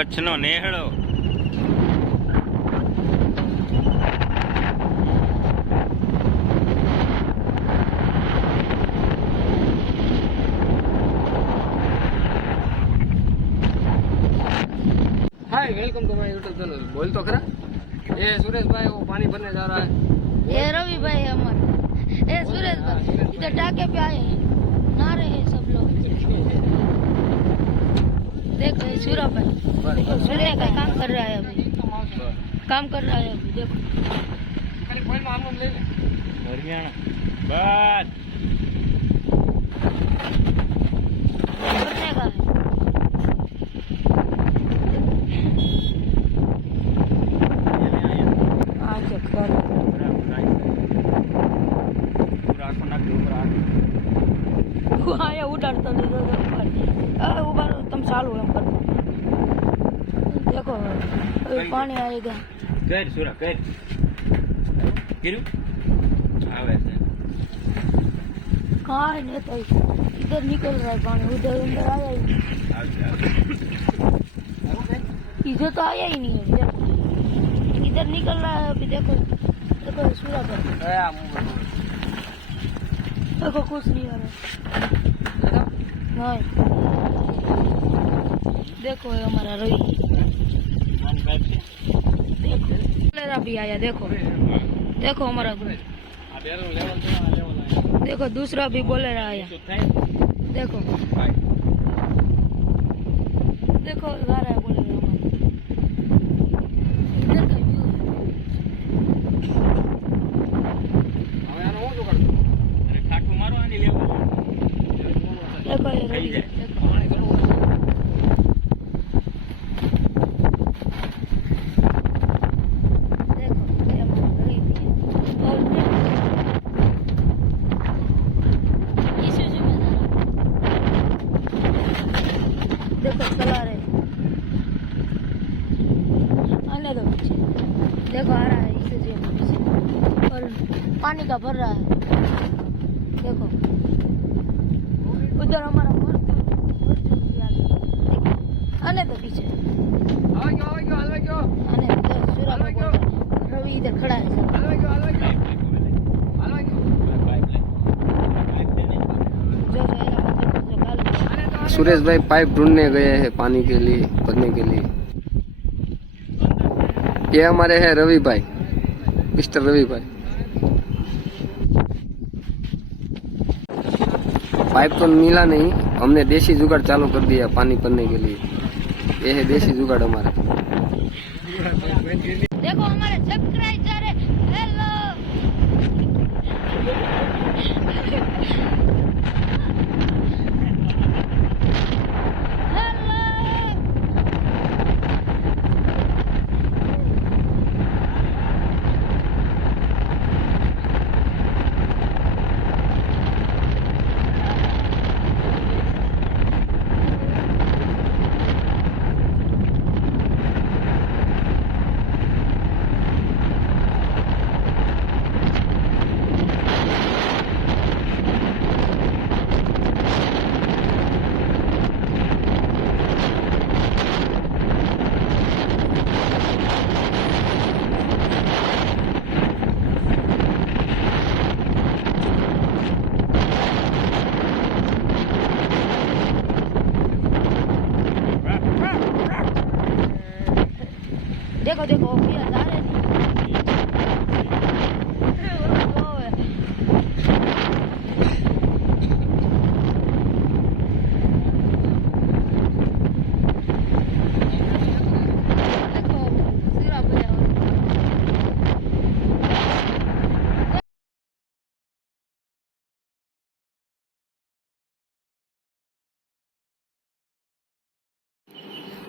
કચ્છનો નેહળો hi welcome to my YouTube channel बोल तो खरा ये सुरेश भाई वो पानी भरने जा रहा है ये रवि भाई है हमारे ए सुरेश भाई इधर टाके पे आए हैं देख रहे सूर्य पर सूर्य का काम कर रहा है अभी काम कर रहा है अभी देखो हरियाणा बस ચાલુ એમ કરતો देखो अभी पानी आएगा કર સુરા કર કર્યું આવે છે कहाँ है नहीं तो इधर निकल रहा है पानी उधर अंदर आया ही नहीं આવશે આવશે इधर तो आया ही नहीं है इधर इधर निकल रहा है अभी देखो देखो सूरा पर देखो कुछ नहीं आ रहा देखो ये हमारा रोई। देखो भी आया, देखो। देखो हमारा देखो, दूसरा भी बोलेरा आया। देखो। देखो आ रहा। है बोलेरा रवि इधर खड़ा है सुरेश भाई पाइप ढूँढने गए हैं पानी के लिए भरने के लिए। ये हमारे हैं रवि भाई मिस्टर रवि भाई। पाइप तो मिला नहीं हमने देसी जुगाड़ चालू कर दिया पानी भरने के लिए। ये है देसी जुगाड़ हमारा देखो हमारे सब्सक्राइबर है देखो देखो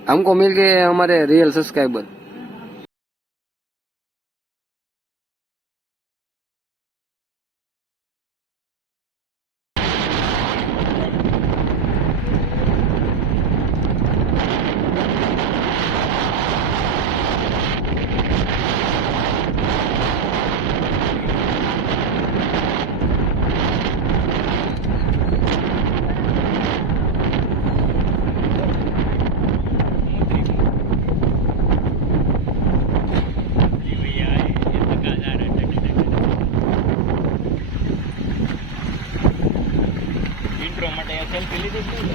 हमको मिल गए हमारे रियल सब्सक्राइबर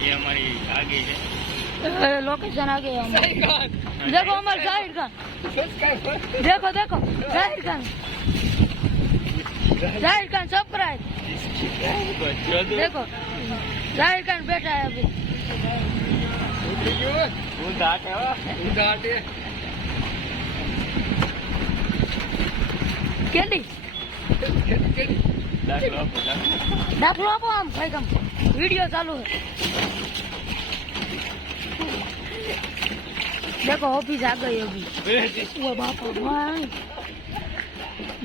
હોટલ લે એ અમારી આગી છે रहो। लोकेशन आ गए हम देखो हमारे जाहिर खान देखो देखो जाहिर खान जाहिर खान सब्सक्राइब જોતું? देखो जाहिर खान बैठा है अभी હું દાટે હો. केली દાખલો આપો, દાખલો. दाखलो आपो हम भाई कम वीडियो चालू है। देखो ऑफ़िस आ गई अभी वो बापा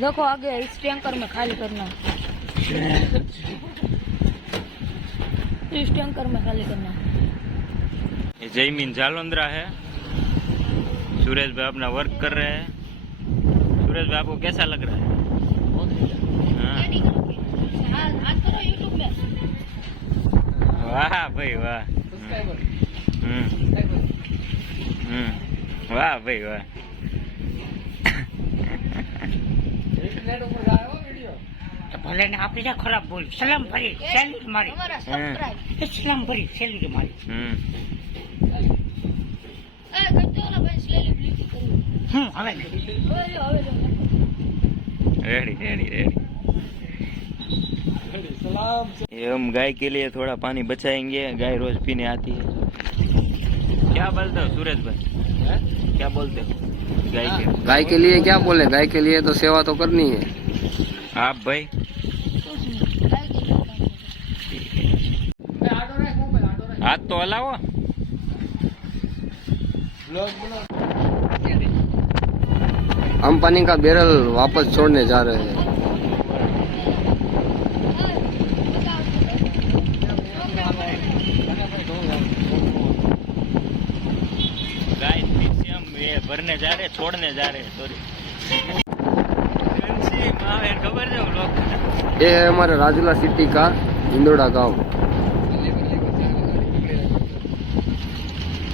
देखो आगे इस टैंकर में खाली करना। इस टैंकर में खाली करना। ये जयमीन जालंधरा है। सुरेश भाई अपना वर्क कर रहे हैं। सुरेश भाई आपको कैसा लग रहा है? हाँ। વાહ ભાઈ વાહ. હમ. વાહ ભાઈ વાહ. ભલે ને આપી દે ખરાબ બોલ. સલામ ફરી સેલ્યુટ મારી. સલામ ફરી સેલ્યુટ મારી. હમ. હવે. Ready ready ready. ये हम गाय के लिए थोड़ा पानी बचाएँगे। गाय रोज पीने आती है। क्या बोलते हो सूरज भाई? क्या बोलते हो? गाय के गाय के लिए क्या बोले? गाय के लिए तो सेवा तो करनी है। आप भाई? हाथ तो हलाओ। हम पानी का बैरल वापस छोड़ने जा रहे हैं। ઘરને જારે છોડને જારે સોરી ખબર છે એ અમારે રાજુલા સિટી કા ઇન્દોડા ગામ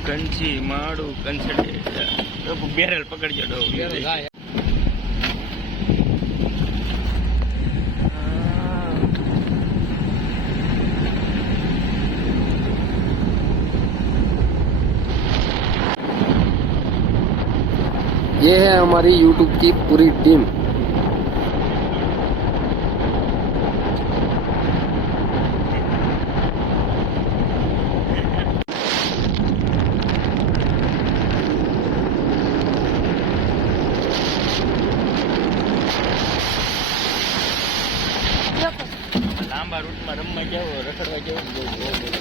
કંચી માડું કંસડે બેરલ પકડજો ये है हमारी यूट्यूब की पूरी टीम લાંબા રૂટમાં રમવા જાવ રખડવા જાવ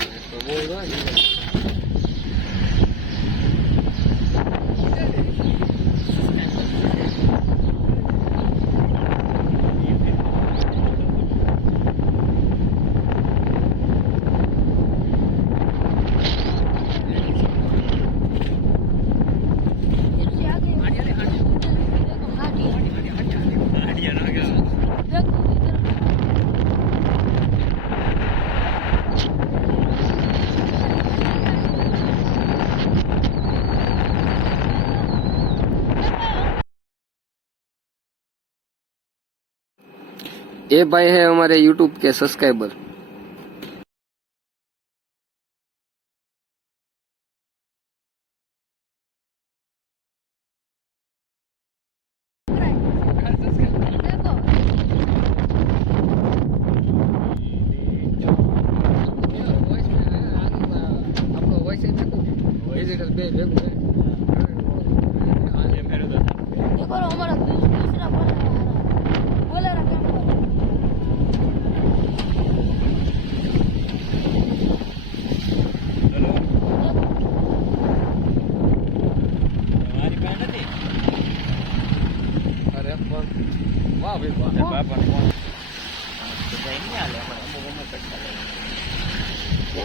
ये भाई है हमारे यूट्यूब के सब्सक्राइबर ये मेरे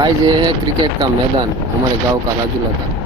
गाइस ये है क्रिकेट का मैदान हमारे गाँव का राजूला का